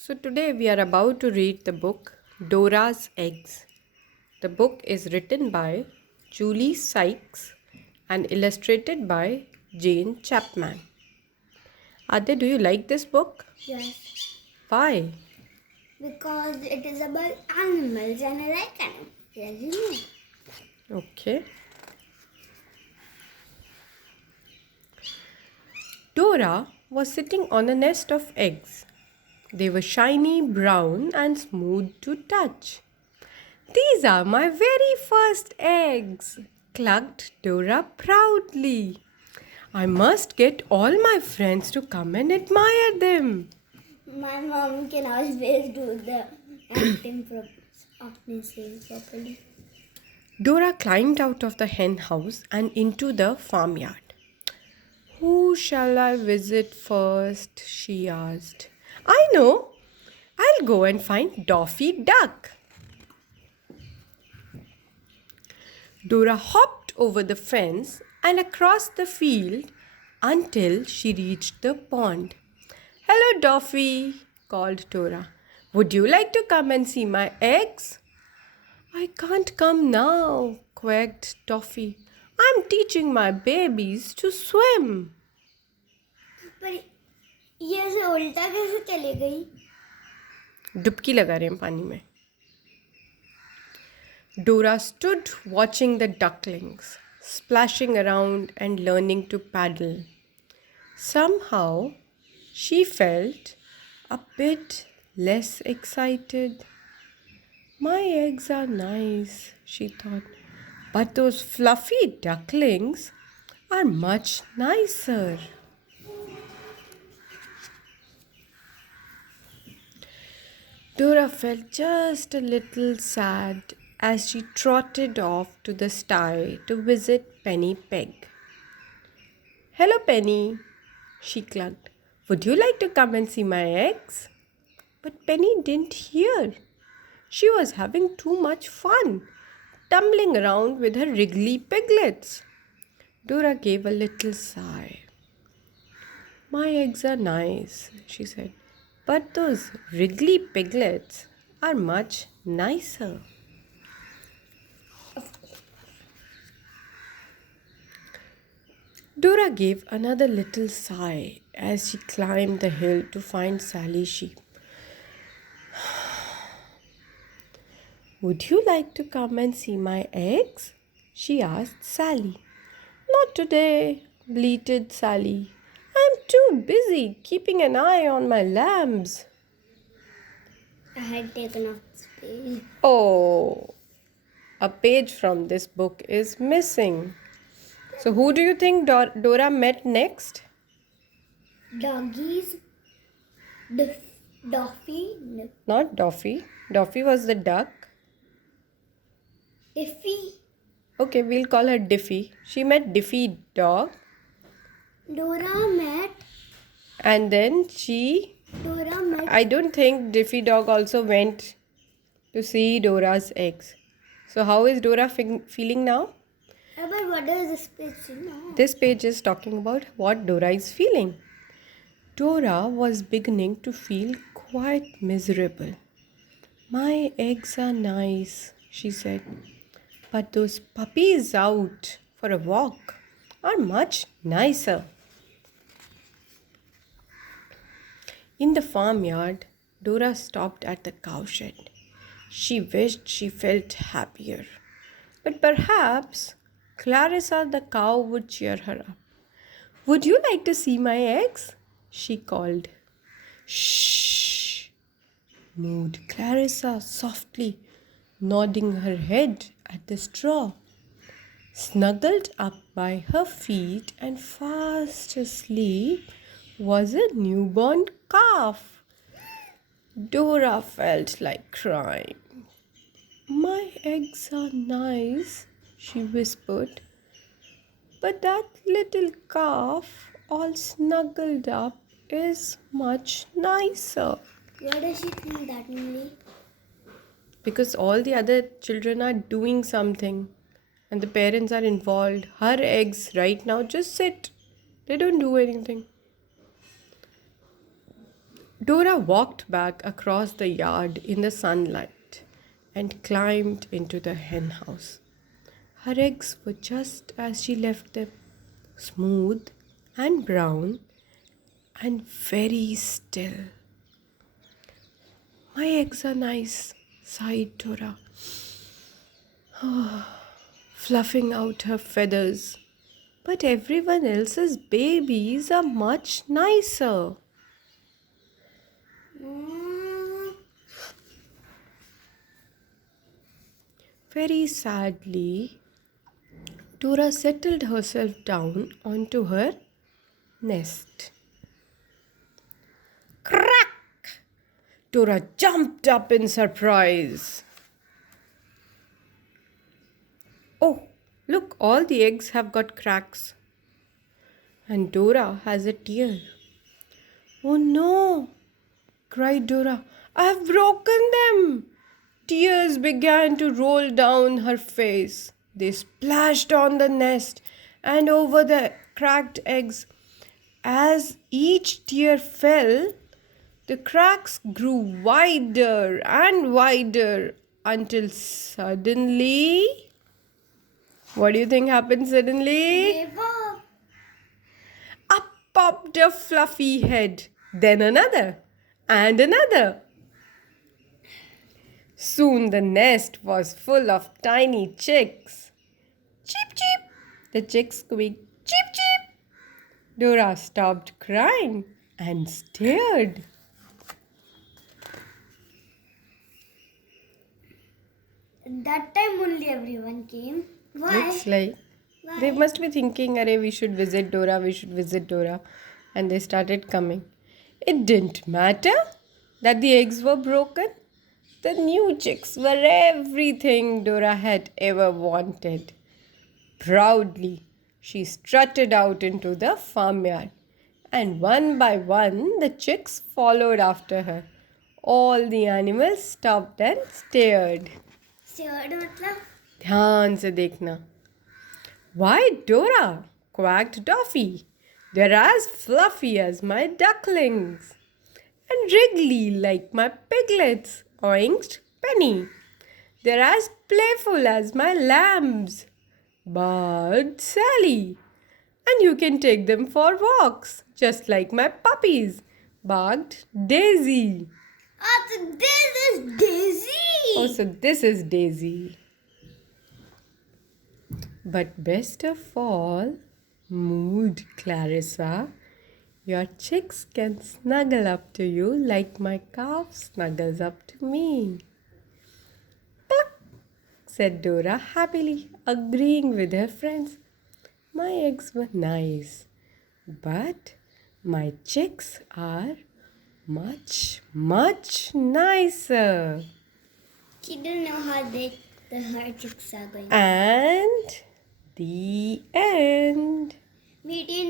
So today we are about to read the book Dora's Eggs. The book is written by Julie Sykes and illustrated by Jane Chapman. Ade, do you like this book? Yes, Why? because it is about animals and I like animals. As you know. Okay. Dora was sitting on a nest of eggs. They were shiny, brown, and smooth to touch. These are my very first eggs, clucked Dora proudly. I must get all my friends to come and admire them. My mom can always do the acting of me saying properly. Dora climbed out of the hen house and into the farmyard. Who shall I visit first? She asked. I know. I'll go and find Daffy Duck. Dora hopped over the fence and across the field until she reached the pond. Hello, Daffy, called Dora. Would you like to come and see my eggs? I can't come now, quacked Toffee. I'm teaching my babies to swim. पर ये ऐसे उल्टा कैसे चली गई? डुबकी लगा रहे हैं पानी में. Dora stood watching the ducklings, splashing around and learning to paddle. Somehow, she felt a bit less excited. My eggs are nice, she thought, but those fluffy ducklings are much nicer. Dora felt just a little sad as she trotted off to the sty to visit Penny Peg. Hello, Penny, she clucked. Would you like to come and see my eggs? But Penny didn't hear. She was having too much fun, tumbling around with her wriggly piglets. Dora gave a little sigh. My eggs are nice, she said, but those wriggly piglets are much nicer. Dora gave another little sigh as she climbed the hill to find Sally Sheep. Would you like to come and see my eggs? She asked Sally. Not today, bleated Sally. I'm too busy keeping an eye on my lambs. I had taken off this page. Oh, a page from this book is missing. So, who do you think Dora met next? Doggies, Doffy, Not Doffy. Doffy was the duck. Iffy, Okay, we'll call her Diffie. She met Diffie dog, Dora met. and then Dora met. I don't think Diffie dog also went to see Dora's eggs. So, how is Dora feeling now? But what does this page say now? This page is talking about what Dora is feeling. Dora was beginning to feel quite miserable. My eggs are nice, she said, but those puppies out for a walk are much nicer. In the farmyard, Dora stopped at the cowshed. She wished she felt happier, but perhaps Clarissa the cow would cheer her up. Would you like to see my eggs? She called. Shh, moved Clarissa softly, nodding her head at the straw. Snuggled up by her feet and fast asleep was a newborn calf. Dora felt like crying. My eggs are nice, she whispered, but that little calf all snuggled up is much nicer. What does she think that means? Because all the other children are doing something and the parents are involved. Her eggs right now just sit. They don't do anything. Dora walked back across the yard in the sunlight and climbed into the hen house. Her eggs were just as she left them, smooth and brown and very still. My eggs are nice, sighed Dora, fluffing out her feathers. But everyone else's babies are much nicer. Mm, Very sadly, Dora settled herself down onto her nest. Crack! Dora jumped up in surprise. Oh, look, all the eggs have got cracks. And Dora has a tear. Oh no, cried Dora. I have broken them. Tears began to roll down her face. They splashed on the nest and over the cracked eggs. As each tear fell, the cracks grew wider and wider until suddenly. What do you think happened suddenly? gave up. Up popped a fluffy head, then another, and another. Soon the nest was full of tiny chicks. Cheep, cheep! The chicks squeaked, cheep, cheep! Dora stopped crying and stared. That time only everyone came. Why? Looks like Why? they must be thinking, Arey, we should visit Dora, we should visit Dora. And they started coming. It didn't matter that the eggs were broken. The new chicks were everything Dora had ever wanted. Proudly, she strutted out into the farmyard, and one by one the chicks followed after her. All the animals stopped and stared. Stared मतलब? ध्यान से देखना. Why, Dora, quacked Doffy. They're as fluffy as my ducklings. And wriggly like my piglets, oinked Penny. They're as playful as my lambs, barked Sally. And you can take them for walks, just like my puppies, barked Daisy. Ah, so this is Daisy. Oh, so this is Daisy. But best of all, mooed Clarissa, your chicks can snuggle up to you like my calf snuggles up to me. Pluck, said Dora happily, agreeing with her friends. My eggs were nice, but my chicks are much, much nicer. She don't know how big her chicks are going. And the end. We didn't